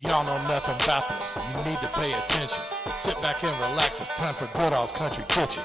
Y'all know nothing about this. You need to pay attention. Sit back and relax. It's time for Goodall's Country Kitchen.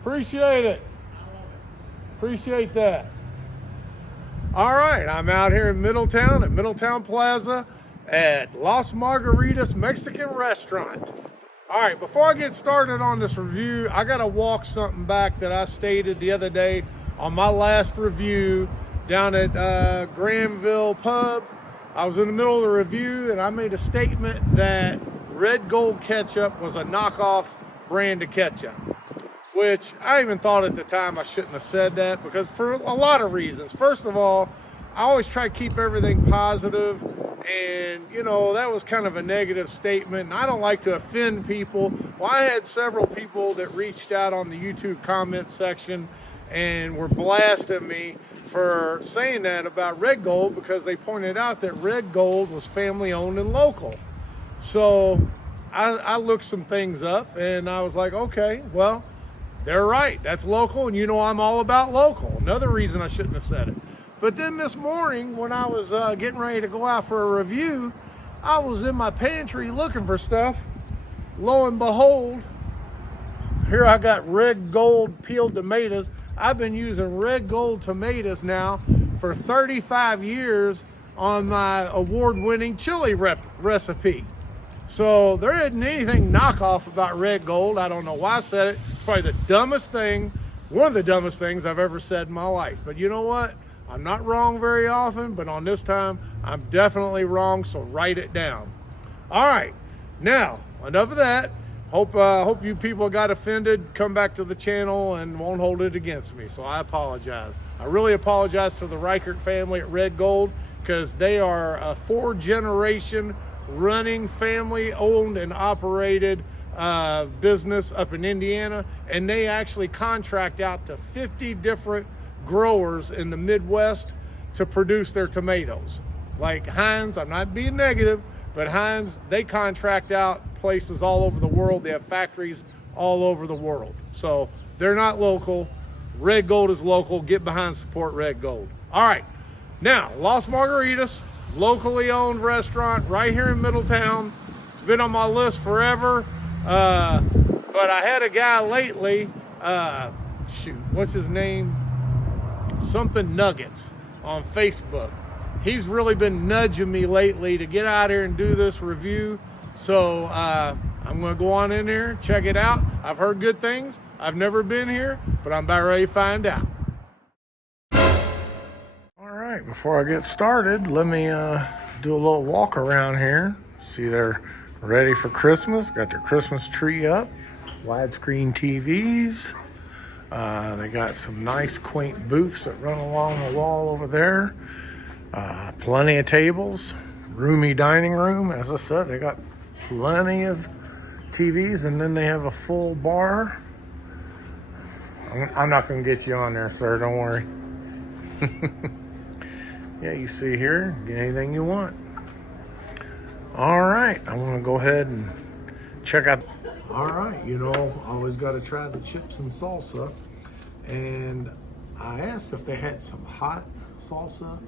Appreciate it. Appreciate that. All right, I'm out here in Middletown at Middletown Plaza at Las Margaritas Mexican Restaurant. All right, before I get started on this review, I gotta walk something back that I stated the other day on my last review down at Granville Pub. I was in the middle of the review and I made a statement that Red Gold ketchup was a knockoff brand of ketchup, which I even thought at the time I shouldn't have said that, because for a lot of reasons. First of all, I always try to keep everything positive, and you know, that was kind of a negative statement, and I don't like to offend people. Well, I had several people that reached out on the YouTube comment section and were blasting me for saying that about Red Gold, because they pointed out that Red Gold was family owned and local. So I looked some things up and I was like, okay, well, they're right. That's local, and you know I'm all about local. Another reason I shouldn't have said it. But then this morning, when I was getting ready to go out for a review, I was in my pantry looking for stuff. Lo and behold, here I got Red Gold peeled tomatoes. I've been using Red Gold tomatoes now for 35 years on my award-winning chili recipe. So there isn't anything knockoff about Red Gold. I don't know why I said it. It's probably the dumbest thing, one of the dumbest things I've ever said in my life. But you know what? I'm not wrong very often, but on this time, I'm definitely wrong, so write it down. All right, now, enough of that. Hope you people got offended, come back to the channel and won't hold it against me, so I apologize. I really apologize to the Reichert family at Red Gold, because they are a 4-generation running, family owned and operated business up in Indiana, and they actually contract out to 50 different growers in the Midwest to produce their tomatoes. Like Heinz, I'm not being negative, but Heinz, they contract out places all over the world. They have factories all over the world. So they're not local. Red Gold is local. Get behind, support Red Gold. All right, now Las Margaritas, locally owned restaurant right here in Middletown. It's been on my list forever, but I had a guy lately, shoot, what's his name? Something Nuggets on Facebook. He's really been nudging me lately to get out here and do this review. So I'm gonna go on in there, check it out. I've heard good things. I've never been here, but I'm about ready to find out. All right, before I get started, let me do a little walk around here. See, they're ready for Christmas. Got their Christmas tree up, widescreen TVs. They got some nice quaint booths that run along the wall over there. Plenty of tables, roomy dining room. As I said, they got plenty of TVs, and then they have a full bar. I'm not going to get you on there, sir, don't worry. Yeah, you see here, get anything you want. All right, I'm gonna go ahead and check out. All right, you know, always got to try the chips and salsa. And I asked if they had some hot salsa,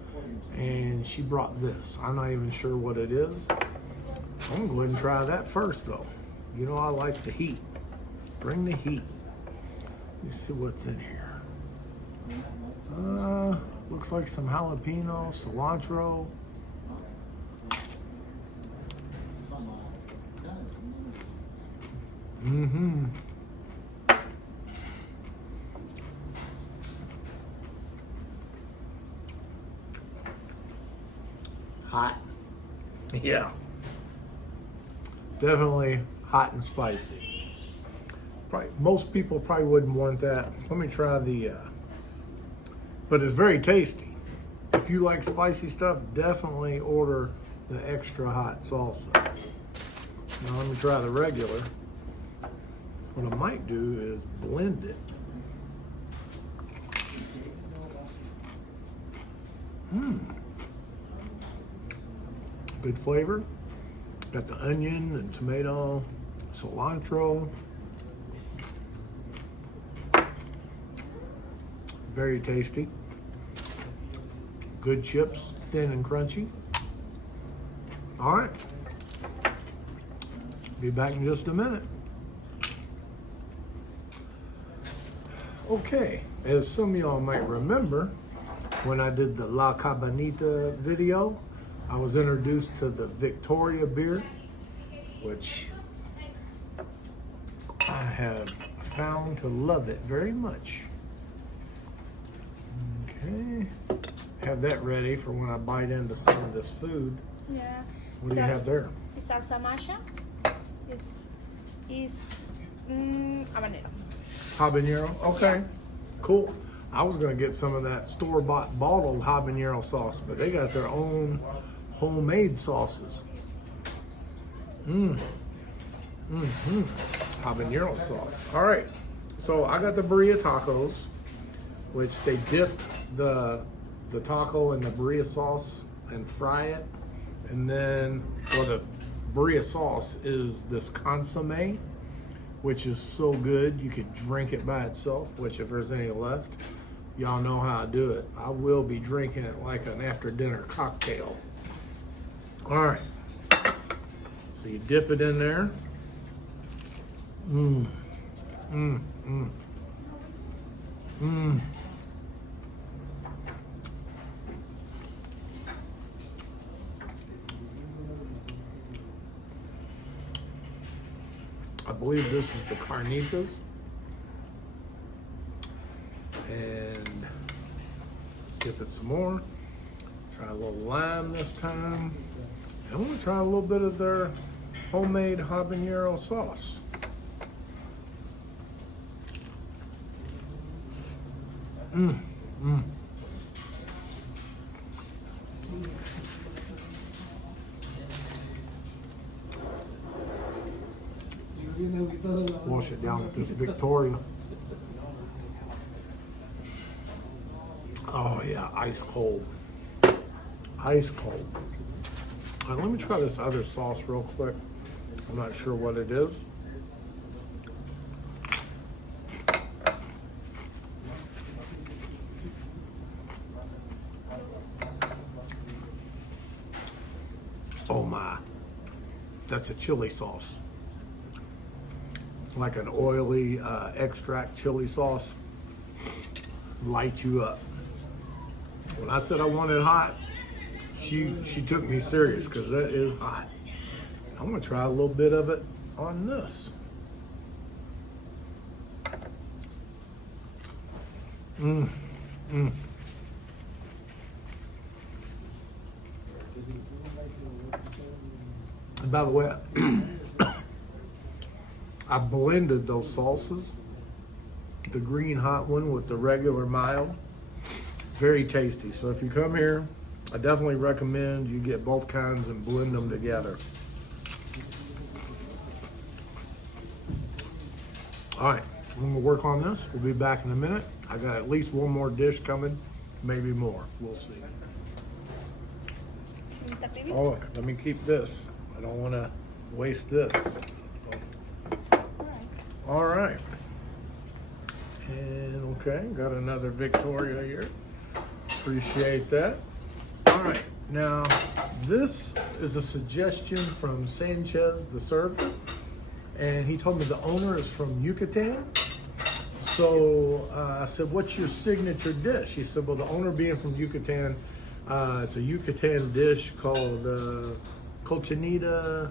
and she brought this. I'm not even sure what it is. I'm gonna go ahead and try that first, though. You know, I like the heat. Bring the heat. Let me see what's in here. Looks like some jalapeno, cilantro. Hot. Yeah. Definitely hot and spicy. Probably most people probably wouldn't want that. Let me try the, but it's very tasty. If you like spicy stuff, definitely order the extra hot salsa. Now let me try the regular. What I might do is blend it. Good flavor. Got the onion and tomato, cilantro. Very tasty. Good chips, thin and crunchy. All right. Be back in just a minute. Okay, as some of y'all might remember, when I did the La Cabanita video, I was introduced to the Victoria beer, which I have found to love it very much. Okay, have that ready for when I bite into some of this food. Yeah. What do you have there? It's salsa masha. It's habanero. Habanero? Okay, cool. I was gonna get some of that store-bought bottled habanero sauce, but they got their own homemade sauces. Habanero sauce. All right, so I got the birria tacos, which they dip the taco in the birria sauce and fry it, and then, well, the birria sauce is this consomme, which is so good you could drink it by itself, which if there's any left, y'all know how I do it. I will be drinking it like an after dinner cocktail. All right, so you dip it in there. I believe this is the carnitas. And dip it some more. Try a little lime this time. I'm gonna try a little bit of their homemade habanero sauce. Wash it down with this Victoria. Oh yeah, ice cold. Ice cold. All right, let me try this other sauce real quick. I'm not sure what it is. Oh my, that's a chili sauce. Like an oily extract chili sauce. Light you up. When I said I wanted hot, she took me serious because that is hot. I'm gonna try a little bit of it on this. And by the way, I blended those salsas. The green hot one with the regular mild. Very tasty. So if you come here, I definitely recommend you get both kinds and blend them together. All right, I'm gonna work on this. We'll be back in a minute. I got at least one more dish coming, maybe more. We'll see. Oh, look, let me keep this. I don't wanna waste this. All right. And okay, got another Victoria here. Appreciate that. All right, now this is a suggestion from Sanchez, the server, and he told me the owner is from Yucatan. So I said, what's your signature dish? He said, well, the owner being from Yucatan, it's a Yucatan dish called cochinita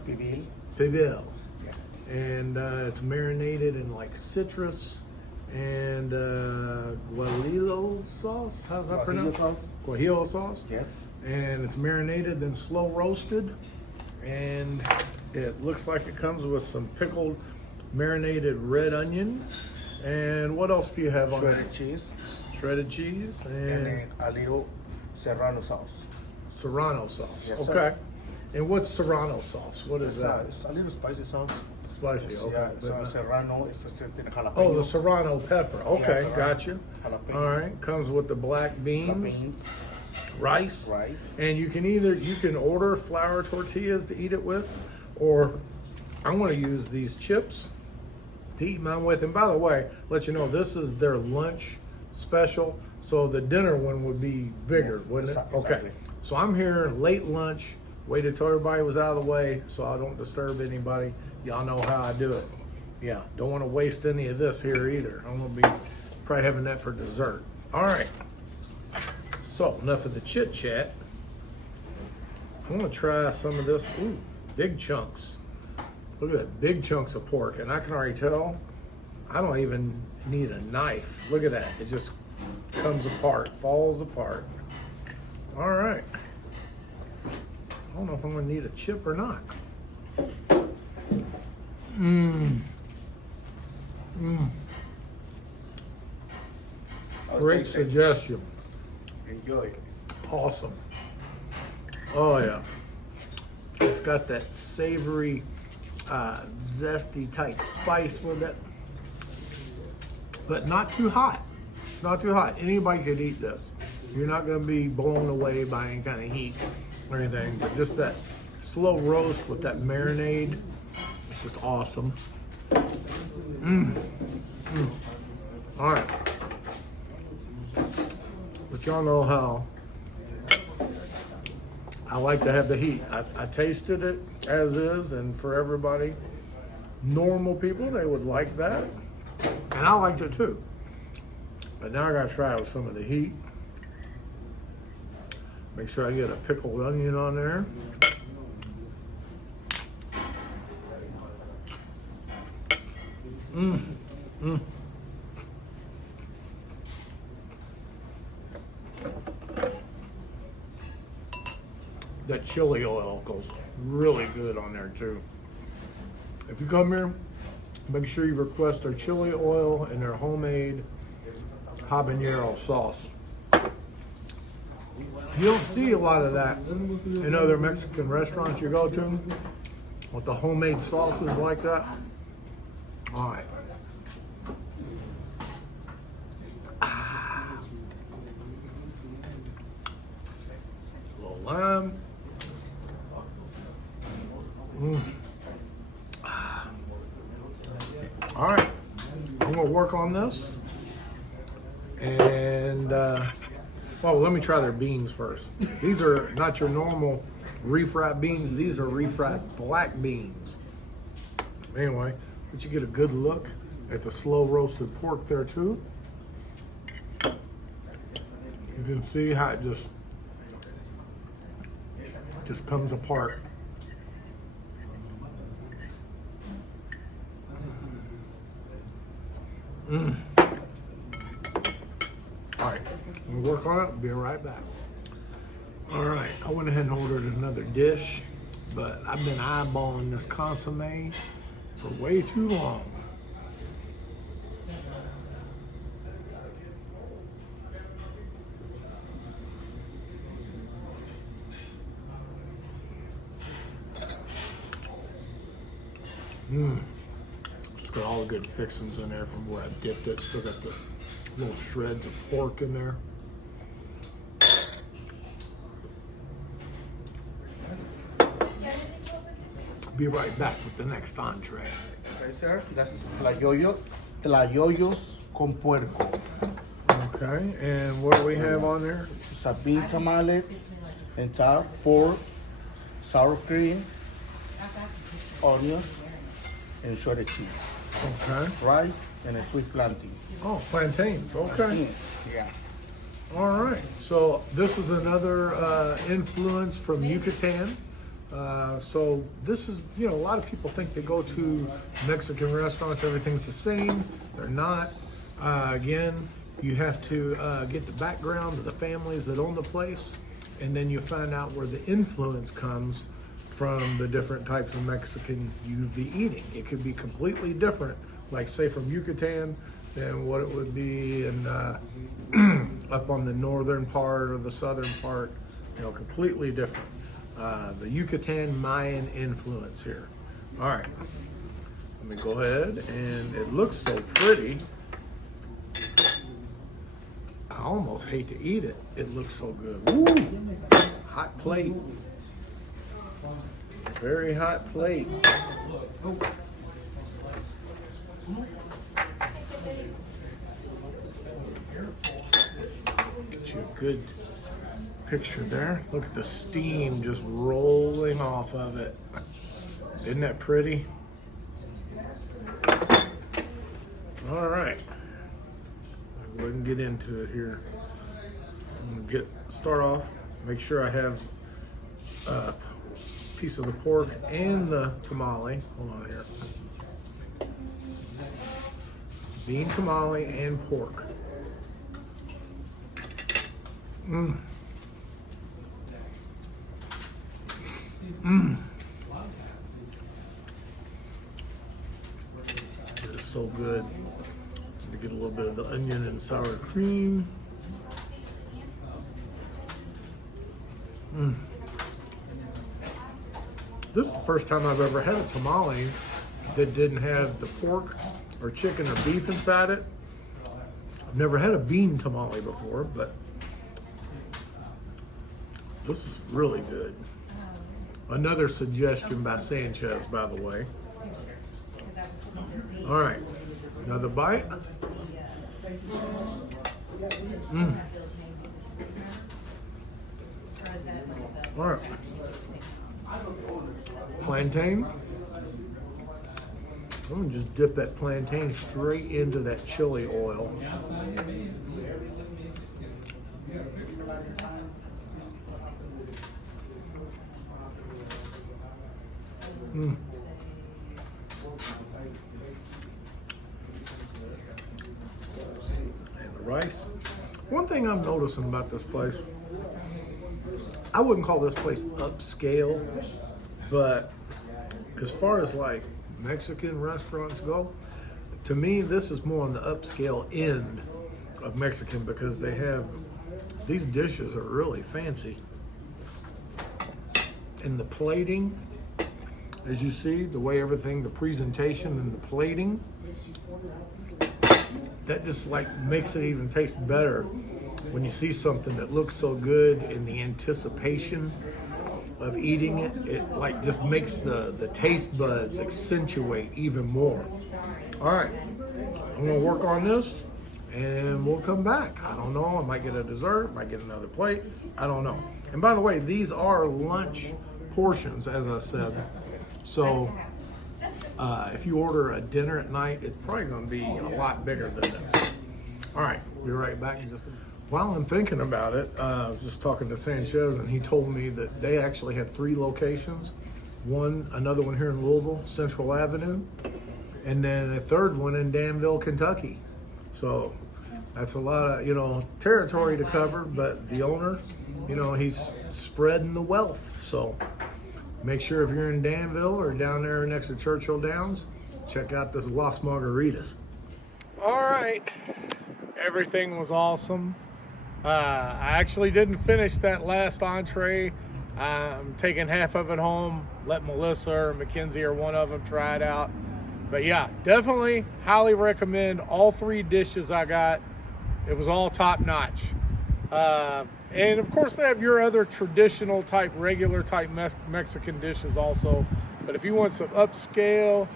pibil. Yes. And it's marinated in like citrus and guajillo sauce. How's that pronounced? Sauce. Guajillo sauce. Yes. And it's marinated, then slow roasted. And it looks like it comes with some pickled marinated red onion. And what else do you have on there? Shredded cheese, Shredded cheese and and then a little serrano sauce. serrano sauce. Yes, okay. sir. And what's serrano sauce? What is that? It's a little spicy sauce. Spicy. Okay. Yeah, but not- serrano. It's tiene jalapeno. Oh, the serrano pepper. Okay, Yeah, gotcha. jalapeno. All right, comes with the black beans, beans, rice, rice. and you can order flour tortillas to eat it with, or I'm going to use these chips to eat mine with. And by the way, let you know this is their lunch special, so the dinner one would be bigger, wouldn't it? Exactly. Okay. So I'm here late lunch. Waited till everybody was out of the way so I don't disturb anybody. Y'all know how I do it. Yeah, don't want to waste any of this here either. I'm going to be probably having that for dessert. All right. So enough of the chit chat. I'm going to try some of this. Ooh, big chunks. Look at that, big chunks of pork. And I can already tell I don't even need a knife. Look at that. It just comes apart, falls apart. All right. I don't know if I'm gonna need a chip or not. Great suggestion. Enjoy. Awesome. Oh yeah. It's got that savory, zesty type spice with it, but not too hot. It's not too hot. Anybody could eat this. You're not gonna be blown away by any kind of heat or anything, but just that slow roast with that marinade, it's just awesome. All right. But y'all know how I like to have the heat. I tasted it as is, and for everybody, normal people, they would like that. And I liked it too. But now I gotta try it with some of the heat. Make sure I get a pickled onion on there. That chili oil goes really good on there too. If you come here, make sure you request their chili oil and their homemade habanero sauce. You don't see a lot of that in other Mexican restaurants you go to with the homemade sauces like that. All right. A little lime. All right. I'm gonna work on this. And well, let me try their beans first. These are not your normal refried beans. These are refried black beans. Anyway, but you get a good look at the slow roasted pork there too. You can see how it just comes apart. All right, we'll work on it. Be right back. All right, I went ahead and ordered another dish, but I've been eyeballing this consomme for way too long. It's got all the good fixings in there from where I dipped it. Still got the little shreds of pork in there. Be right back with the next entree. Okay, sir. That's tlayoyos con puerco. Okay, and what do we have on there? It's a bean tamale, entire pork, sour cream, onions, and shredded cheese. Okay. Rice and a sweet plantains. Oh, plantains. Okay. Yeah. All right. So this is another influence from Yucatan. So this is, a lot of people think they go to Mexican restaurants, everything's the same. They're not. Again, you have to get the background of the families that own the place, and then you find out where the influence comes from the different types of Mexican you'd be eating. It could be completely different, like say from Yucatan, than what it would be in up on the northern part or the southern part. You know, completely different. The Yucatan Mayan influence here. All right, let me go ahead, and it looks so pretty. I almost hate to eat it. It looks so good. Ooh, hot plate. Very hot plate. Get you a good picture there. Look at the steam just rolling off of it. Isn't that pretty? All right. I'll go ahead and get into it here. I'm gonna start off, make sure I have a piece of the pork and the tamale. Hold on here. Bean tamale and pork. Mmm. Mmm. It's so good. To get a little bit of the onion and sour cream. Mmm. This is the first time I've ever had a tamale that didn't have the pork or chicken or beef inside it. I've never had a bean tamale before, but this is really good. Another suggestion by Sanchez, by the way. All right, another bite. Mmm. All right. Plantain. I'm gonna just dip that plantain straight into that chili oil. Mm. And the rice. One thing I'm noticing about this place, I wouldn't call this place upscale, but as far as like Mexican restaurants go, to me this is more on the upscale end of Mexican, because they have, these dishes are really fancy. And the plating, as you see, the way everything, the presentation and the plating, that just like makes it even taste better when you see something that looks so good, in the anticipation of eating it. It like just makes the taste buds accentuate even more. All right, I'm gonna work on this and we'll come back. I don't know, I might get a dessert, might get another plate, I don't know. And by the way, these are lunch portions, as I said. So if you order a dinner at night, it's probably gonna be a lot bigger than this. All right, be right back in just a minute. While I'm thinking about it, I was just talking to Sanchez, and he told me that they actually have 3 locations. Another one here in Louisville, Central Avenue, and then a third one in Danville, Kentucky. So that's a lot of, territory to cover, but the owner, he's spreading the wealth. So make sure if you're in Danville or down there next to Churchill Downs, check out this Las Margaritas. All right, everything was awesome. I actually didn't finish that last entree. I'm taking half of it home, let Melissa or Mackenzie or one of them try it out. But yeah, definitely highly recommend all 3 dishes I got. It was all top notch. And of course they have your other traditional type, regular type Mexican dishes also. But if you want some upscale,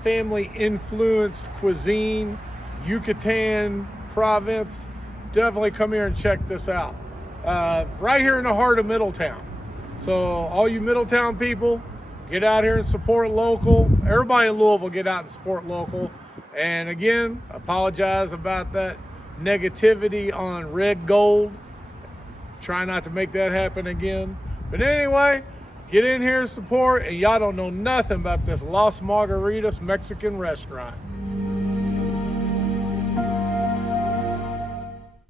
family influenced cuisine, Yucatan province, definitely come here and check this out. Right here in the heart of Middletown. So all you Middletown people, get out here and support local. Everybody in Louisville, get out and support local. And again, apologize about that negativity on red gold. Try not to make that happen again. But anyway, get in here and support, and y'all don't know nothing about this Las Margaritas Mexican restaurant.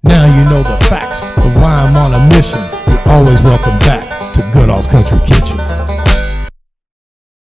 Now you know the facts of why I'm on a mission. You're always welcome back to Goodall's Country Kitchen.